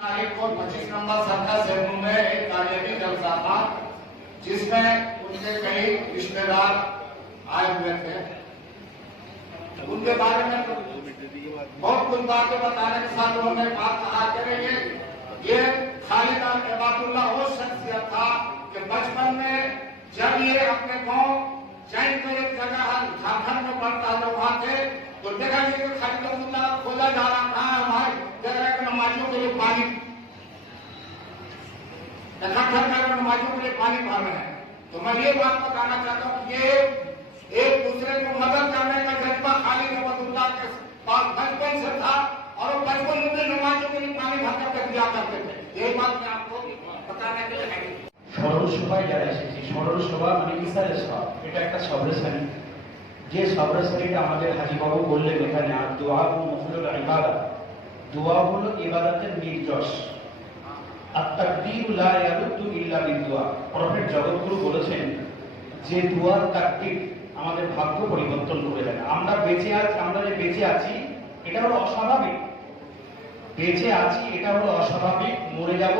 तारीख को 25 number circle सेवू में एक कार्यक्रम जलसा था जिसमें उनके कई रिश्तेदार आए हुए थे। उनके बारे में बहुत कुछ बातें बताने के साथ उन्होंने बात कहा करेंगे। ये खालिद इबादुल्लाह वो शख्सियत था कि बचपन में जब ये अपने गांव जैन में एक जगह झारखंड में पड़ता जो वहां थे तो देखा कि खालिद इबादुल्लाह खोला जा रहा था हमारे जगह के नमाजियों के लिए पानी नमाजियों के लिए पानी भर रहे हैं। तो मैं ये बात बताना चाहता हूँ कि ये एक दूसरे को मदद करने का जज्बा खालिद इबादुल्लाह के पास बचपन से था और वो बचपन में नमाजियों के लिए पानी भर कर दिया करते थे। यही बात मैं आपको बताने के लिए স্মরণ সভায় যারা এসেছি, স্মরণ সভা মানে ইসারের সভা, এটা একটা সবরেসানি, যে সবরেসানিটা আমাদের হাজিবাবু বললেন এখানে। আর দোয়া ও মফলুল ইবাদত, দোয়া হলো ইবাদতের নির্যশ। আর তাকদীর লা ইয়ারুদ্দু ইল্লা বিদুয়া। প্রফেট জগৎগুরু বলেছেন যে দুয়ার তাকদীর আমাদের ভাগ্য পরিবর্তন করে দেয়। আমরা বেঁচে আছি, আমরা যে বেঁচে আছি এটা হলো অস্বাভাবিক। বেঁচে আছি এটা হলো অস্বাভাবিক, মরে যাব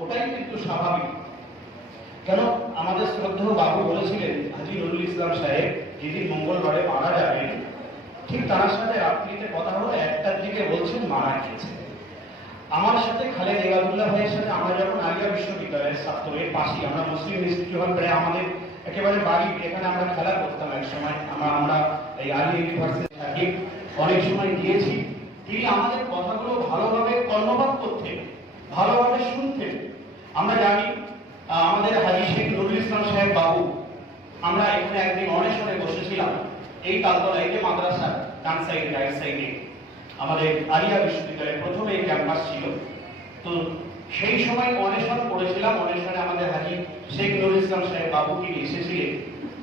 ওটাই কিন্তু স্বাভাবিক। কেন আমাদের শ্রদ্ধেয় বাবু বলেছিলেন হাজী নুরুল ইসলাম সাহেব যেদিন মঙ্গলবারে মারা যাবেন, ঠিক তার সাথে রাত্রিতে কথা হলো 1টার দিকে বলছেন মারা গেছে। আমার সাথে খালেদ ইবাদুল্লাহ ভাইয়ের সাথে আমরা যখন আলিয়া বিশ্ববিদ্যালয়ের ছাত্রের পাশেই আমরা মুসলিম ইনস্টিটিউট প্রায় আমাদের একেবারে বাড়ি, এখানে আমরা খেলা করতাম এক সময়। আমরা এই আলিয়া ইউনিভার্সিটি থাকি, অনেক সময় গিয়েছি। তিনি আমাদের কথাগুলো ভালোভাবে কর্ণপাত করতেন, ভালোভাবে শুনতেন। আমরা জানি আমাদের হাজী শেখ নুরুল ইসলাম সাহেব বাবু, আমরা এখানে একদিন অনেশনে বসেছিলাম এই তালতলায় যে মাদ্রাসা ডান সাইডে রাইট সাইডে আমাদের আলিয়া বিশ্ববিদ্যালয়ের প্রথমে এই ক্যাম্পাস ছিল। তো সেই সময় অনেশন করেছিলাম। অনেশনে আমাদের হাজী শেখ নুরুল ইসলাম সাহেব বাবু তিনি এসেছিলেন।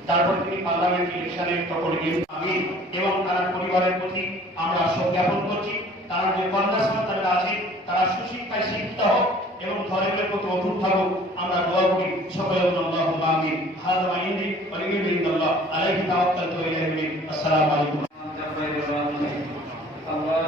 তারপর তিনি পার্লামেন্ট ইলেকশনে তখন আমি এবং তার পরিবারের প্রতি আমরা শোক জ্ঞাপন করছি। তারা যে কন্যা সন্তানরা আছে তারা সুশিক্ষায় শিক্ষিত হোক এবং ধর্মের প্রতি অটুট থাকুক, আমরা দোয়া করি। সকলে আল্লাহুম্মা আমিন। হাযা মা ইনদি ওয়া লিল ইল্লাল্লাহ আলাইহি তাওয়াক্কালতু ওয়া ইলাইহি উনীব। আসসালামু আলাইকুম। তোমার